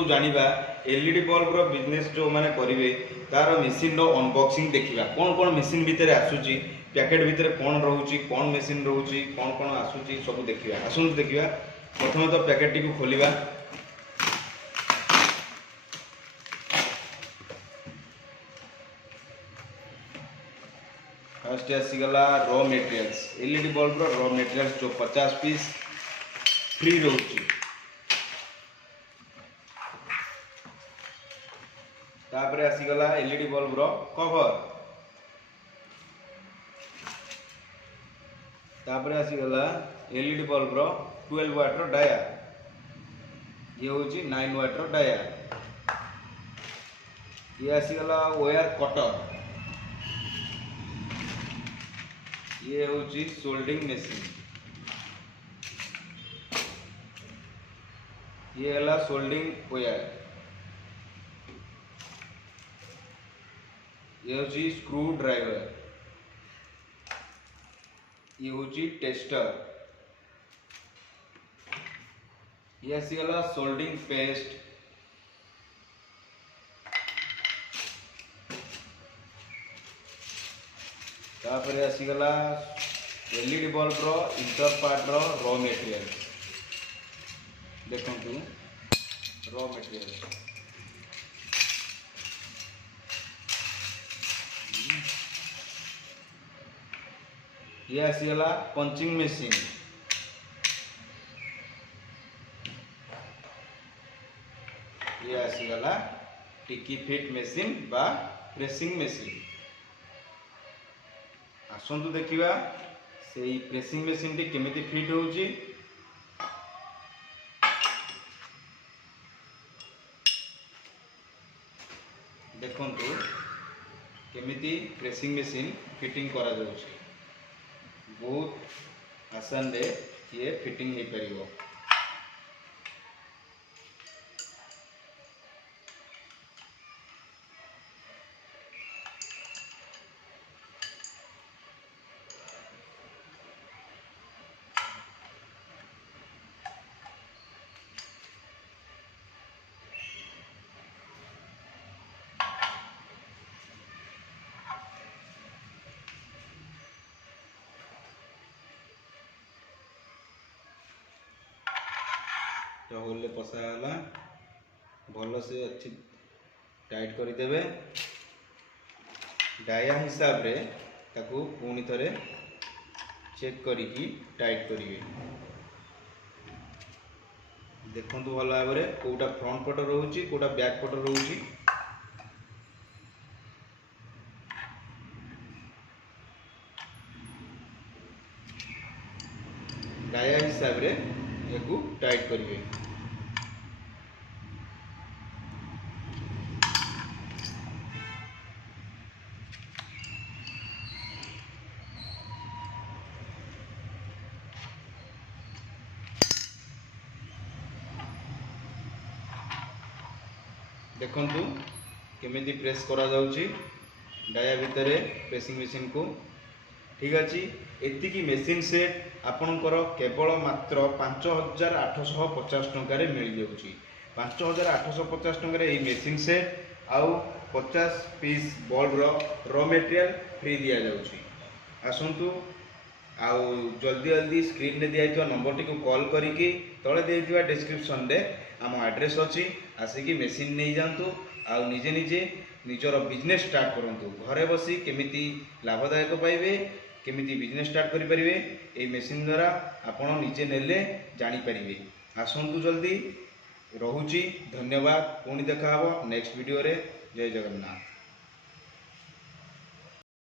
आसतु जानिबा LED bulb रो business जो माने करिवे तार मशीन रो अनबॉक्सिंग देखिबा कोन कोन मशीन भितर आसुची पैकेट भितर कोन रहउची कोन मशीन रहउची कोन कोन आसुची सब देखिबा आसुन देखिबा। प्रथम तो पैकेट टी को खोलिबा। फर्स्ट आसीगला raw materials LED bulb raw materials जो 50 पीस फ्री रहउची। तापर आसीगला एलईडी बल्ब रो कवर। तापर आसीगला एलईडी बल्ब रो 12 वाट रो डाया। ये होची 9 वाट रो डाया। ये आसीगला वायर कटर। ये होची सोल्डिंग मशीन। ये हला सोल्डिंग वायर। ये होची स्क्रू ड्राइवर। ये होची टेस्टर। ये आसीगला सोल्डिंग पेस्ट। तापर आसीगला एलईडी बल्ब रो इंटर पार्ट रो रॉ मटेरियल। देखंतु रॉ मटेरियल ये आसीगला पंचिंग मशीन। ये आसीगला टिकी फिट मशीन बा प्रेसिंग मशीन। आसंतु देखिबा सेई प्रेसिंग मशीन टी केमिति फिट होउची। देखंतु केमिति प्रेसिंग मशीन फिटिंग करा जाउची। बहुत आसान रे ये फिटिंग हो परिवो। तो होले पसाला भल से अच्छी टाइट कर देबे। डाया हिसाब रे ताकू पुणी थरे चेक करिकी टाइट करिवे। देखंतु भल भाव रे कोटा फ्रंट पट रहउची कोटा बैक पट रहउची। डाया हिसाब रे एकू टाइट करिवे। देखंतु केमिति प्रेस करा जाउची डाया भितरे प्रेसिंग मशीन को। ठीक अछि एतिकी मशीन सेट आपणकर केवल मात्र 5850 टंका रे मिल जाउची। 5850 टंका रे एई मशीन सेट आउ 50 पीस बल्ब रो रॉ मटेरियल फ्री दिया जाउची। आसंतु आउ जल्दी जल्दी स्क्रीन रे दिया नंबर टी को कॉल करिकी तळे देइथिबा डिस्क्रिप्शन रे आम एड्रेस अछि आसिकी मशीन नहीं जातु आउ निजे निजे निजर बिजनेस स्टार्ट करंतु। घरे बसी केमिति लाभदायक पाइबे केमिति बिजनेस स्टार्ट करि परिबे ए मशीन द्वारा आपण निजे नेले जानि परिबे। आसंतु जल्दी रहुची। धन्यवाद। पुणी देखा हबो नेक्स्ट वीडियो रे। जय जगन्नाथ।